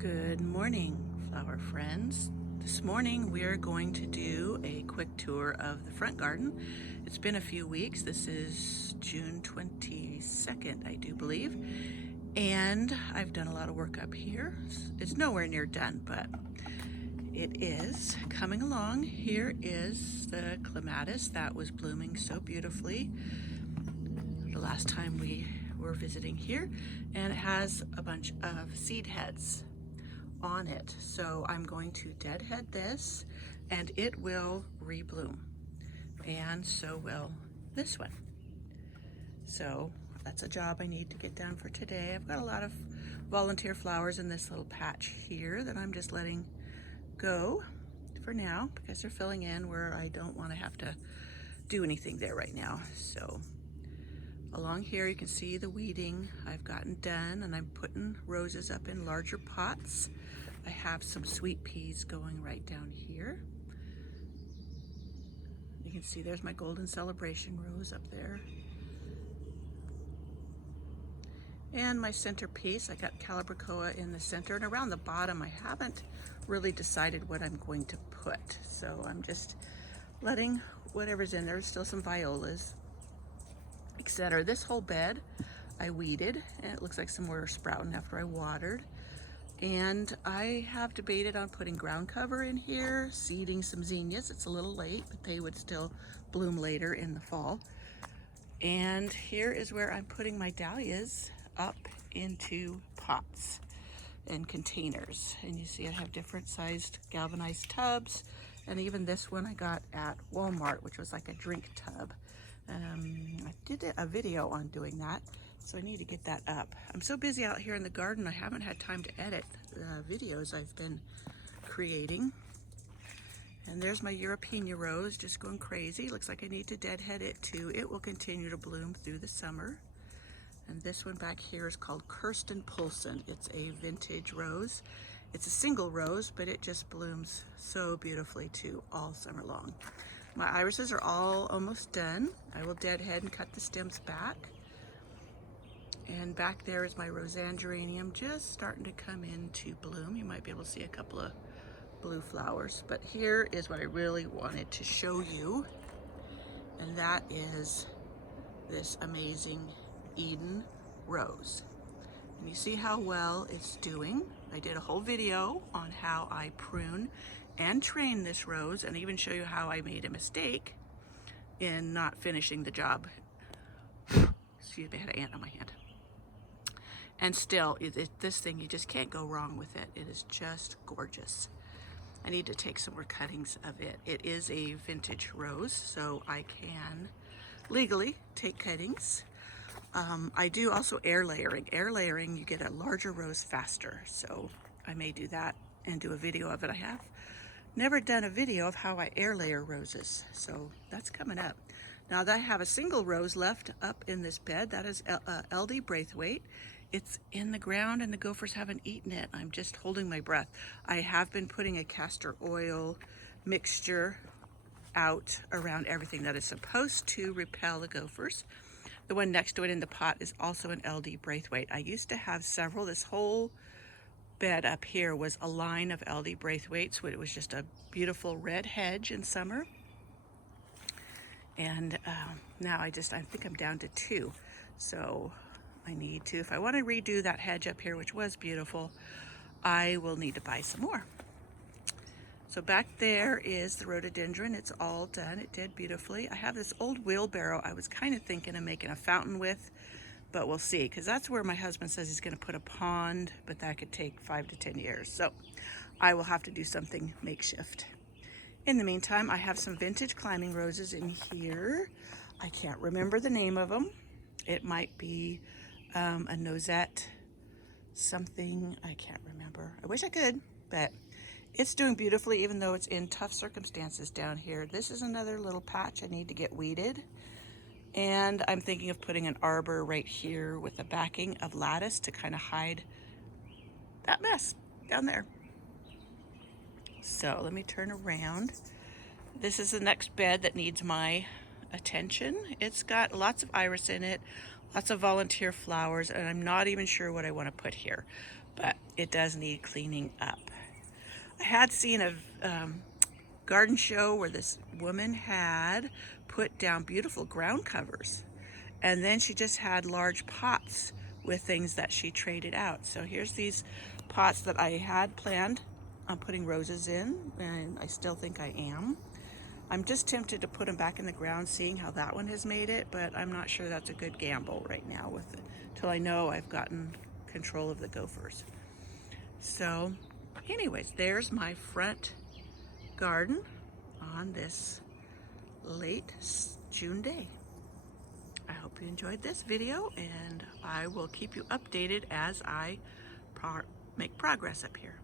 Good morning, flower friends. This morning we are going to do a quick tour of the front garden. It's been a few weeks. This is June 22nd, I do believe. And I've done a lot of work up here. It's nowhere near done, but it is coming along. Here is the clematis that was blooming so beautifully the last time we were visiting here. And it has a bunch of seed heads on it. So I'm going to deadhead this and it will rebloom, and so will this one. So that's a job I need to get done for today. I've got a lot of volunteer flowers in this little patch here that I'm just letting go for now because they're filling in where I don't want to have to do anything there right now. So along here you can see the weeding I've gotten done, and I'm putting roses up in larger pots. I have some sweet peas going right down here. You can see there's my golden celebration rose up there. And my centerpiece, I got calibrachoa in the center, and around the bottom I haven't really decided what I'm going to put. So I'm just letting whatever's in there. There's still some violas, etc. This whole bed I weeded, and it looks like some more are sprouting after I watered. And I have debated on putting ground cover in here, seeding some zinnias. It's a little late, but they would still bloom later in the fall. And here is where I'm putting my dahlias up into pots and containers. And you see I have different sized galvanized tubs, and even this one I got at Walmart, which was like a drink tub. I did a video on doing that, so I need to get that up. I'm so busy out here in the garden, I haven't had time to edit the videos I've been creating. And there's my European rose just going crazy. Looks like I need to deadhead it too. It will continue to bloom through the summer. And this one back here is called Kirsten Poulsen. It's a vintage rose. It's a single rose, but it just blooms so beautifully too all summer long. My irises are all almost done. I will deadhead and cut the stems back. And back there is my Roseanne geranium just starting to come into bloom. You might be able to see a couple of blue flowers. But here is what I really wanted to show you. And that is this amazing Eden rose. And you see how well it's doing. I did a whole video on how I prune and train this rose, and even show you how I made a mistake in not finishing the job. Excuse me, I had an ant on my hand. And still, this thing, you just can't go wrong with it. It is just gorgeous. I need to take some more cuttings of it. It is a vintage rose, so I can legally take cuttings. I do also air layering. Air layering, you get a larger rose faster, so I may do that and do a video of it. I have never done a video of how I air layer roses, so that's coming up. Now that I have a single rose left up in this bed, that is LD Braithwaite. It's in the ground and the gophers haven't eaten it. I'm just holding my breath. I have been putting a castor oil mixture out around everything that is supposed to repel the gophers. The one next to it in the pot is also an LD Braithwaite. I used to have several. This whole bed up here was a line of LD Braithwaites. It was just a beautiful red hedge in summer. And now I think I'm down to 2. So I need to, if I want to redo that hedge up here, which was beautiful, I will need to buy some more. So back there is the rhododendron. It's all done. It did beautifully. I have this old wheelbarrow I was kind of thinking of making a fountain with, but we'll see, because that's where my husband says he's going to put a pond, but that could take 5 to 10 years. So I will have to do something makeshift. In the meantime, I have some vintage climbing roses in here. I can't remember the name of them. It might be a Nosette something. I can't remember. I wish I could, but it's doing beautifully, even though it's in tough circumstances down here. This is another little patch I need to get weeded. And I'm thinking of putting an arbor right here with a backing of lattice to kind of hide that mess down there. So let me turn around. This is the next bed that needs my attention. It's got lots of iris in it, lots of volunteer flowers, and I'm not even sure what I want to put here. But it does need cleaning up. I had seen a garden show where this woman had put down beautiful ground covers, and then she just had large pots with things that she traded out. So here's these pots that I had planned on putting roses in, and I still think I am. I'm just tempted to put them back in the ground, seeing how that one has made it, but I'm not sure that's a good gamble right now with it, till I know I've gotten control of the gophers. So anyways, there's my front garden on this late June day. I hope you enjoyed this video, and I will keep you updated as I make progress up here.